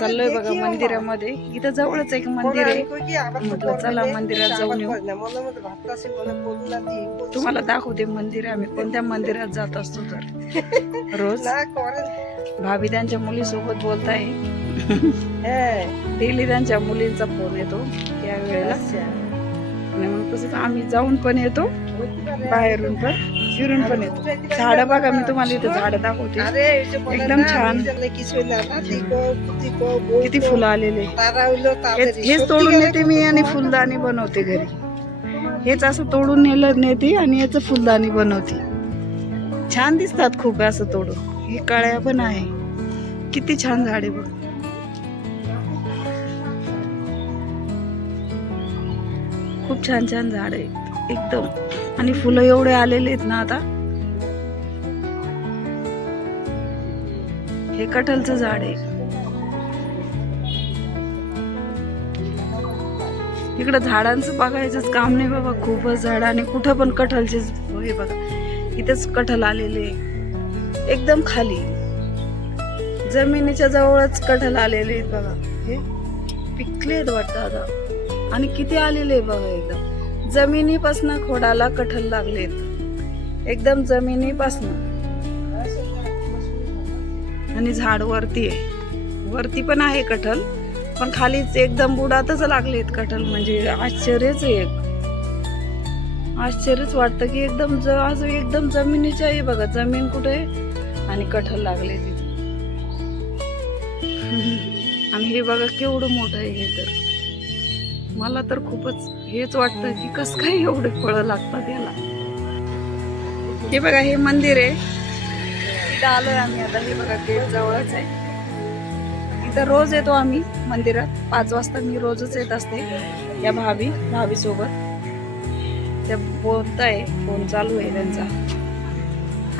चाललोय बघा मंदिरामध्ये. इथं जवळच एक मंदिर आहे. म्हटलं चला मंदिरात जाऊन येऊ. तुम्हाला दाखवते मंदिर. आम्ही कोणत्या मंदिरात जात असतो तर रोज. भाभी त्यांच्या मुली सोबत बोलताय. डेली त्यांच्या मुलींचा फोन येतो त्या वेळेला. आणि मग तसंच आम्ही जाऊन पण येतो, बाहेरून पण फिरून पण येतो. झाडं बघा, मी तुम्हाला इथे झाडं दाखवते. एकदम छान. किती फुलं आलेले. हेच तोडून नेते मी आणि फुलदाणी बनवते घरी. हेच असं तोडून नेते आणि याचं फुलदाणी बनवते. छान दिसतात खूप असं तोडून. ही कळ्या पण आहे. किती छान झाडे बघ. खूप छान छान झाड आहेत एकदम. आणि फुलं एवढे आलेले आहेत ना आता. हे कटहलचं झाड आहे. इकडं झाडांचं बघायचंच काम नाही बाबा. खूपच झाड आणि कुठं पण कटहलचे. हे बघा इथेच कटहल आलेले एकदम खाली. जमिनीच्या जवळच कटहल आलेले आहेत बघा. हे पिकले आहेत वाटतं आता. आणि किती आलेले बघा. एकदम जमिनीपासनं खोडाला कटहल लागलेत. एकदम जमिनीपासनं. आणि झाड वरती आहे. वरती पण आहे कटहल, पण खालीच एकदम बुडातच लागलेत कटहल. म्हणजे आश्चर्यच आहे. आश्चर्यच वाटतं की एकदम आज एकदम जमिनीच्या आहे बघा. जमीन कुठे आहे आणि कटहल लागले तिथे. आणि हे बघा केवढं मोठं आहे हे. तर मला तर खूपच हेच वाटतं की कस काय एवढे फळं लागतात याला. हे बघा हे मंदिर आहे. इथं आलोय आम्ही आता. हे बघा गेट जवळच आहे. इथं रोज येतो आम्ही मंदिरात. 5 वाजता मी रोजच येत असते. या भाभी सोबत त्या बोलताय. फोन चालू आहे त्यांचा.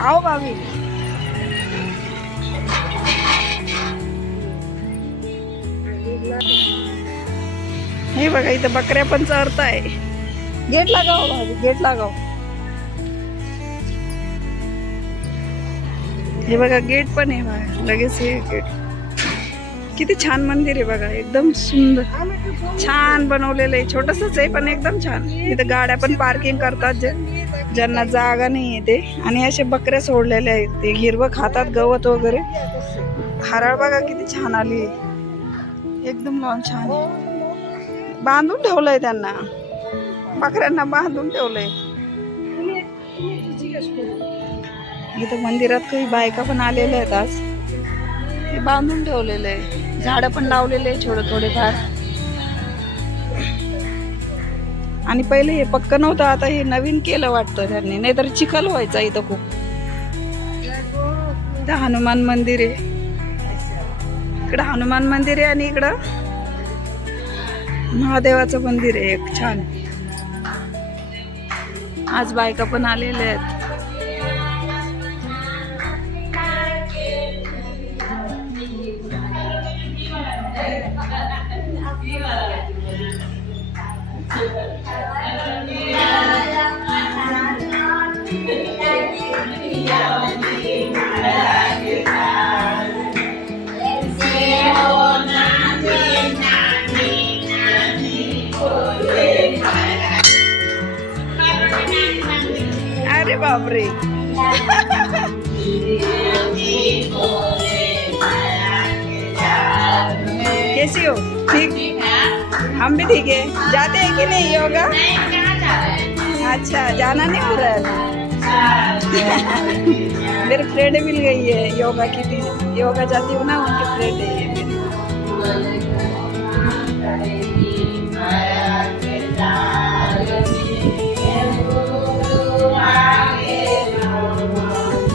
आओ भाभी. हे बघा इथं बकऱ्या पण चरताय. गेट लागाव भाभी, गेट लागाव. हे बघा गेट पण आहे बघा. लगेच हे गेट. किती छान मंदिर आहे बघा. एकदम सुंदर छान बनवलेलं आहे. छोटसच आहे पण एकदम छान. इथं गाड्या पण पार्किंग करतात ज्यांना जागा नाही आहे ते. आणि असे बकऱ्या सोडलेले आहेत. ते हिरवं खातात गवत वगैरे. हरळ बघा किती छान आली. एकदम लॉन छान आहे. बांधून ठेवलंय त्यांना. बकऱ्यांना बांधून ठेवलंय. इथं मंदिरात काही बायका पण आलेल्या आहेत आज. हे बांधून ठेवलेलं आहे. झाडं पण लावलेले आहे थोडेफार. आणि पहिले हे पक्क नव्हतं. आता हे नवीन केलं वाटतं त्यांनी. नाहीतर चिखल व्हायचा इथं खूप. इथं हनुमान मंदिर आहे. इकडं हनुमान मंदिर आहे आणि इकडं महादेवाचं मंदिर आहे एक छान. आज बायका पण आलेल्या आहेत. अरे बापरे. कैसी हो? ठीक. हम भी ठीक है. जाते हैं कि नहीं योगा? अच्छा जाना नहीं हो रहा है. मेरी फ्रेंड मिल गई है योगा की. योगा जाती हूँ ना, उनकी फ्रेंड है ये मेरी.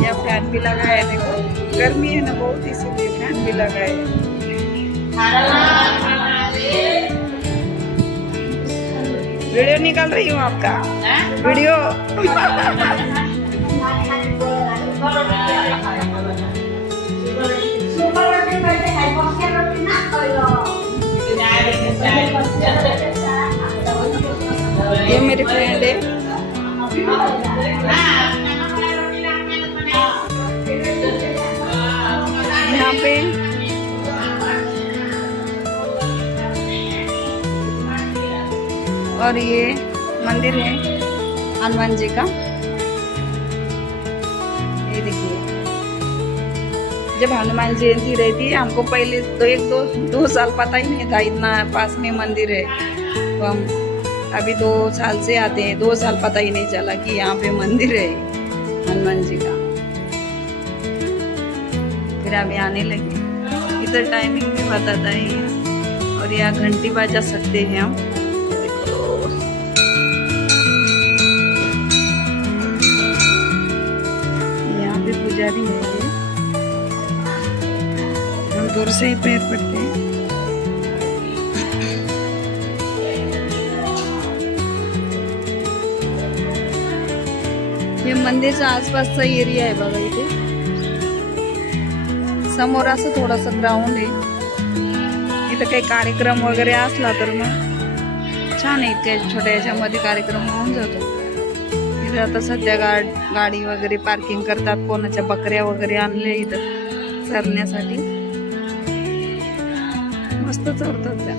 या फैन भी लगा है. देखो गर्मी है ना बहुत, इसीलिए फैन भी लगा है. वीडियो निकाल रही हूँ आपका वीडियो। ये मेरी फ्रेंड है। यहाँ पे और ये मंदिर है हनुमान जी का। ये देखिए, जब हनुमान जयंती रहती है, हमको पहले तो दो साल पता ही नहीं था इतना पास में मंदिर है। तो हम अभी 2 साल से आते हैं, 2 साल पता ही नहीं चला कि यहाँ पे मंदिर है हनुमान जी का। फिर अभी आने लगे, इधर टाइमिंग भी बताता है और यहाँ घंटी बजा सकते हैं हम। यहाँ पे पुजारी है, हम दूर से ही पैर पड़ते हैं। हे मंदिरच्या आसपासचा एरिया आहे बघा। इथे समोर असं थोडंसं ग्राउंड आहे, इथं काही कार्यक्रम वगैरे असला तर मग छान आहे, इतक्या छोट्या याच्यामध्ये कार्यक्रम होऊन जातो। इथे आता सध्या गाडी वगैरे पार्किंग करतात, कोणाच्या बकऱ्या वगैरे आणले इथं चरण्यासाठी, मस्त चरतात त्या।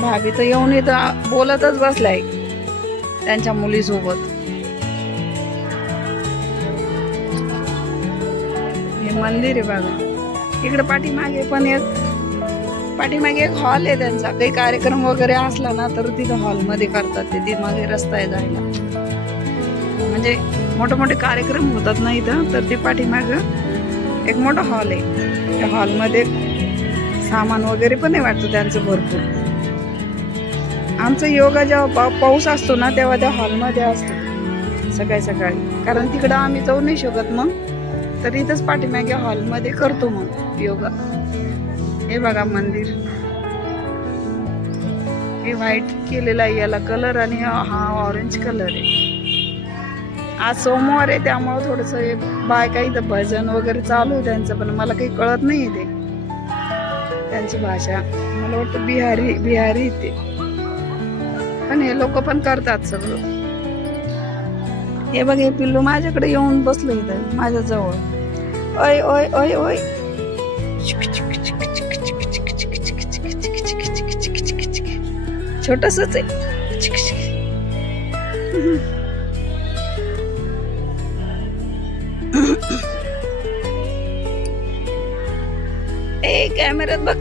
भाभी तर येऊन इथं बोलतच बसलाय त्यांच्या मुलीसोबत। हे मंदिर आहे बघा। इकडे पाठीमागे एक हॉल आहे त्यांचा, काही कार्यक्रम वगैरे असला ना तर तिथं हॉलमध्ये करतात ते। तिथे मागे रस्ता आहे जायला, म्हणजे मोठे मोठे कार्यक्रम होतात ना इथं, तर ते पाठीमागं एक मोठा हॉल आहे। त्या हॉलमध्ये सामान वगैरे पण आहे वाटतं त्यांचं भरपूर। आमचा योगा जेव्हा पाऊस असतो ना तेव्हा त्या हॉलमध्ये असतो सकाळी सकाळी, कारण तिकडं आम्ही जाऊ नाही शकत मग, तर इथंच पाठीमागे हॉलमध्ये करतो मग योगा। हे बघा मंदिर, हे व्हाईट केलेला आहे याला कलर, आणि हा ऑरेंज कलर आहे। आज सोमवार आहे त्यामुळे थोडस बायका इथं भजन वगैरे चालू आहे त्यांचं, पण मला काही कळत नाही ते त्यांची भाषा। मला वाटतं बिहारी ते, पण हे लोक पण करतात सगळं। हे बघ, हे पिल्लू माझ्याकडे येऊन बसलं इथं माझ्या जवळ। ओय ओय ओय ओय, छोटसच आहे। ए कॅमेऱ्यात बघ।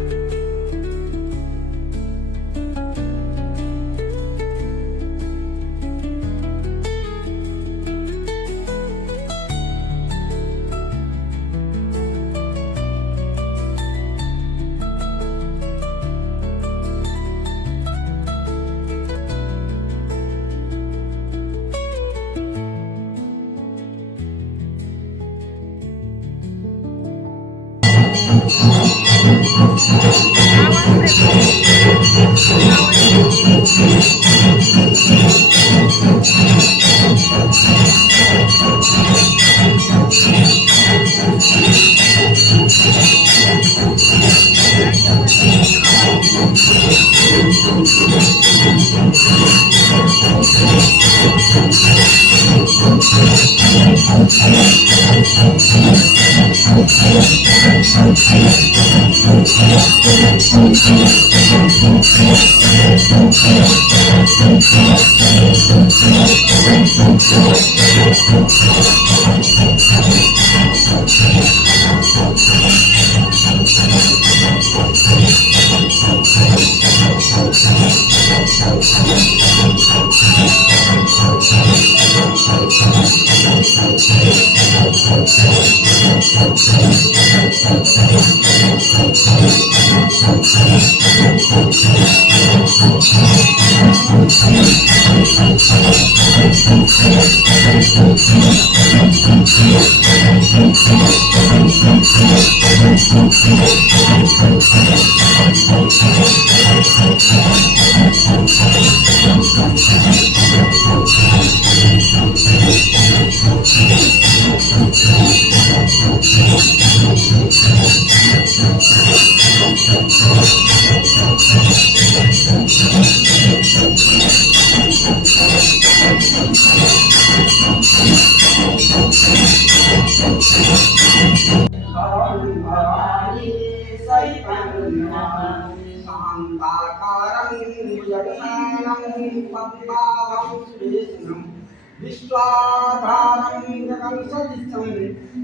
विश्वाधारं जगं सदिशं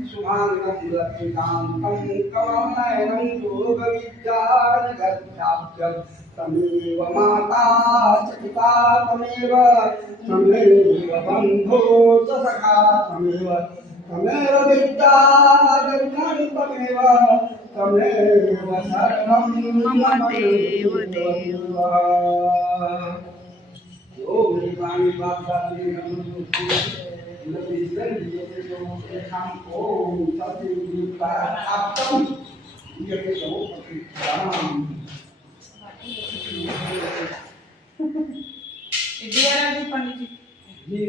शुभांगं लक्ष्मीकान्तं कमलनयनं योगविद्यानगर्भ्याप्यं तमेव माता च पिता तमेव तमेव बन्धो च सखा तमेव विद्या जगतं तमेव तमेव सर्वं मम मम देव देव. देव. ओ मेरी वाणी बात करने पंडित जी